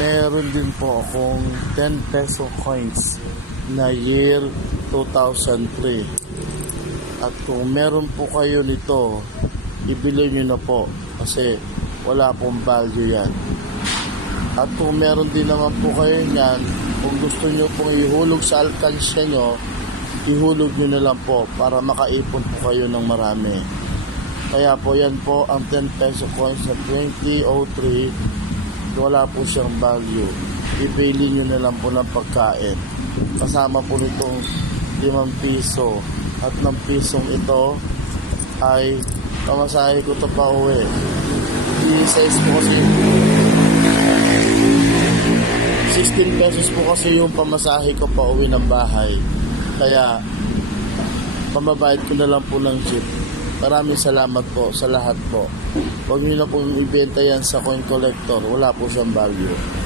meron din po akong 10 peso coins na year 2003. At kung meron po kayo nito, ibili nyo na po kasi wala pong value yan. At kung meron din naman po kayo yan, kung gusto nyo pong ihulog sa alkansya nyo, ihulog nyo na lang po para makaipon po kayo ng marami. Kaya po yan po ang 10 peso coins na 2003 wala po siyang value. Ibili nyo na lang po ng pagkain. Kasama po nitong 5 piso. At ng pisong ito ay pamasahe ko to pa uwi. I-size po kasi 16 pesos po kasi yung pamasahe ko pa uwi ng bahay. Kaya pamabayad ko na lang po ng jeep. Maraming salamat po sa lahat po. Huwag niyo na pong ibenta yan sa coin collector. Wala po siyang value.